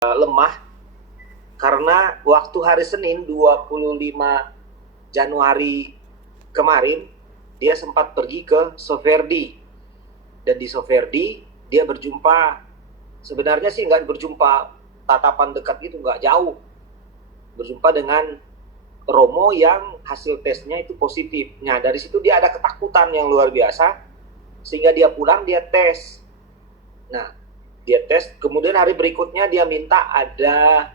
lemah karena waktu hari Senin 25 Januari kemarin dia sempat pergi ke Soferdi, dan di Soferdi dia berjumpa, sebenarnya sih nggak berjumpa tatapan dekat gitu, nggak jauh, berjumpa dengan Romo yang hasil tesnya itu positif. Nah dari situ dia ada ketakutan yang luar biasa, sehingga dia pulang, dia tes. Nah dia tes, kemudian hari berikutnya dia minta ada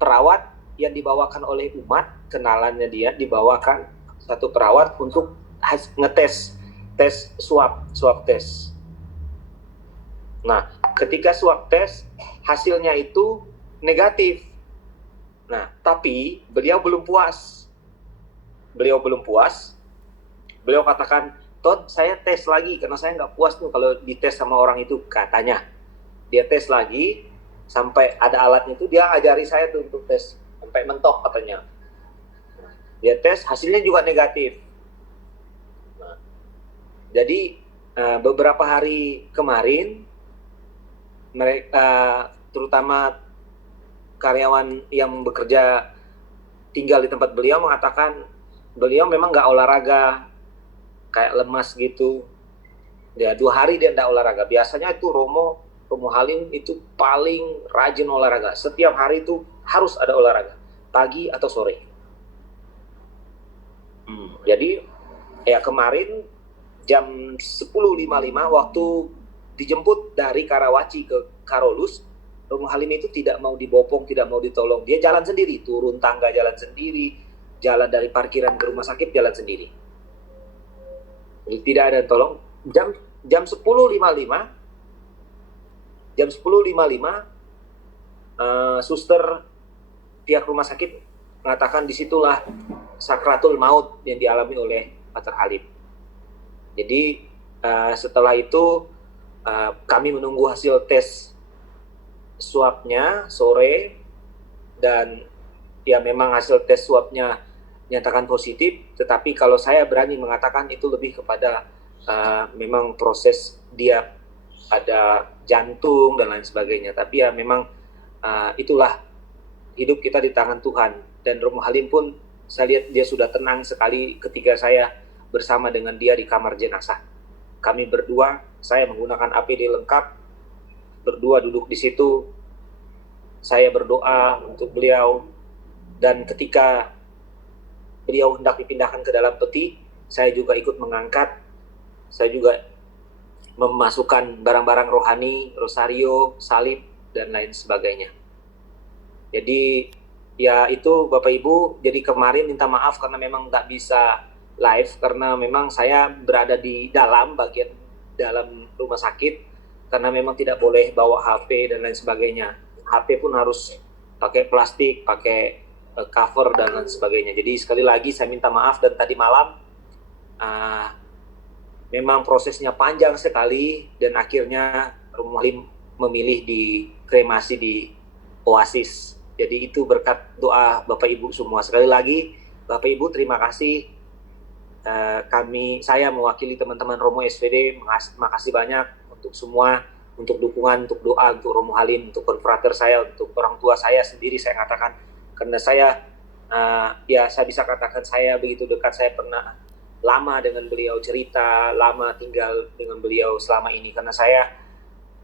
perawat yang dibawakan oleh umat, kenalannya dia, dibawakan satu perawat untuk ngetes, tes swab tes. Nah ketika swab tes hasilnya itu negatif. Nah tapi beliau belum puas, beliau katakan, Ton, saya tes lagi karena saya nggak puas tuh kalau dites sama orang itu, katanya. Dia tes lagi sampai ada alatnya itu, dia ajari saya tuh untuk tes sampai mentok katanya. Dia tes, hasilnya juga negatif. Nah, jadi beberapa hari kemarin mereka, terutama karyawan yang bekerja tinggal di tempat beliau, mengatakan beliau memang nggak olahraga, kayak lemas gitu. Ya 2 hari dia nggak olahraga. Biasanya itu Romo Halim itu paling rajin olahraga. Setiap hari itu harus ada olahraga, pagi atau sore. Jadi ya kemarin jam 10.55 waktu dijemput dari Karawaci ke Karolus, Romo Halim itu tidak mau dibopong, tidak mau ditolong. Dia jalan sendiri, turun tangga jalan sendiri, jalan dari parkiran ke rumah sakit jalan sendiri. Jadi tidak ada yang tolong. Jam 10.55 suster pihak rumah sakit mengatakan disitulah sakratul maut yang dialami oleh Pater Halim. Jadi setelah itu kami menunggu hasil tes swabnya sore, dan ya memang hasil tes swabnya nyatakan positif, tetapi kalau saya berani mengatakan itu lebih kepada memang proses dia ada jantung dan lain sebagainya. Tapi ya memang itulah hidup kita di tangan Tuhan. Dan Romo Halim pun saya lihat dia sudah tenang sekali ketika saya bersama dengan dia di kamar jenazah. Kami berdua, saya menggunakan APD lengkap, berdua duduk di situ, saya berdoa untuk beliau, dan ketika beliau hendak dipindahkan ke dalam peti, saya juga ikut mengangkat, saya juga memasukkan barang-barang rohani, rosario, salib, dan lain sebagainya. Jadi ya itu Bapak Ibu, jadi kemarin minta maaf karena memang nggak bisa live, karena memang saya berada di bagian dalam rumah sakit, karena memang tidak boleh bawa HP dan lain sebagainya. HP pun harus pakai plastik, pakai cover dan lain sebagainya. Jadi sekali lagi saya minta maaf, dan tadi malam memang prosesnya panjang sekali, dan akhirnya Romo Halim memilih di kremasi di Oasis. Jadi itu berkat doa Bapak Ibu semua. Sekali lagi Bapak Ibu terima kasih. Saya mewakili teman-teman Romo SVD, makasih banyak untuk semua, untuk dukungan, untuk doa, untuk Romo Halim, untuk konfrater saya, untuk orang tua saya sendiri. Saya katakan karena saya saya bisa katakan saya begitu dekat, saya pernah lama dengan beliau, cerita, lama tinggal dengan beliau selama ini, karena saya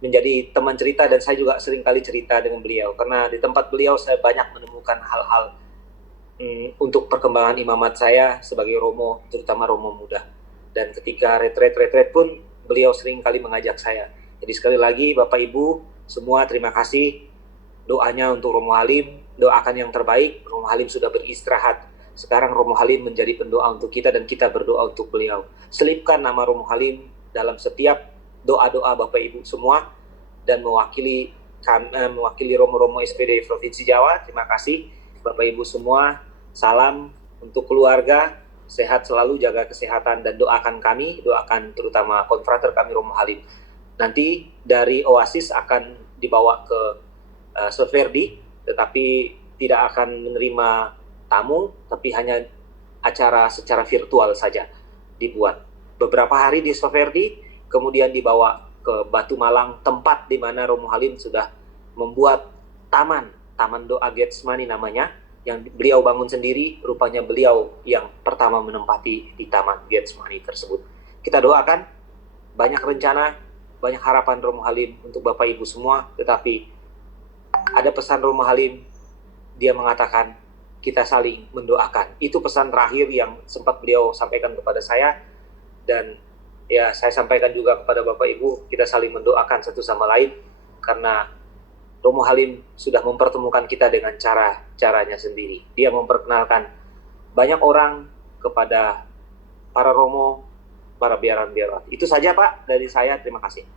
menjadi teman cerita, dan saya juga sering kali cerita dengan beliau, karena di tempat beliau saya banyak menemukan hal-hal untuk perkembangan imamat saya sebagai Romo, terutama Romo muda. Dan ketika retret pun beliau sering kali mengajak saya. Jadi sekali lagi Bapak Ibu semua terima kasih doanya untuk Romo Halim, doakan yang terbaik. Romo Halim sudah beristirahat. Sekarang Romo Halim menjadi pendoa untuk kita, dan kita berdoa untuk beliau. Selipkan nama Romo Halim dalam setiap doa-doa Bapak Ibu semua, dan mewakili Romo-Romo SPD Provinsi Jawa. Terima kasih Bapak Ibu semua. Salam untuk keluarga, sehat selalu, jaga kesehatan, dan doakan kami, doakan terutama konfrater kami Romo Halim. Nanti dari Oasis akan dibawa ke Soferdi, tetapi tidak akan menerima tamu, tapi hanya acara secara virtual saja dibuat. Beberapa hari di Soferdi, kemudian dibawa ke Batu Malang, tempat di mana Romo Halim sudah membuat taman doa Getsemani namanya, yang beliau bangun sendiri. Rupanya beliau yang pertama menempati di taman Getsemani tersebut. Kita doakan, banyak rencana, banyak harapan Romo Halim untuk Bapak Ibu semua, tetapi ada pesan Romo Halim, dia mengatakan kita saling mendoakan. Itu pesan terakhir yang sempat beliau sampaikan kepada saya, dan ya saya sampaikan juga kepada Bapak Ibu, kita saling mendoakan satu sama lain, karena Romo Halim sudah mempertemukan kita dengan caranya sendiri. Dia memperkenalkan banyak orang kepada para Romo, para biaran-biarawati. Itu saja Pak dari saya, terima kasih.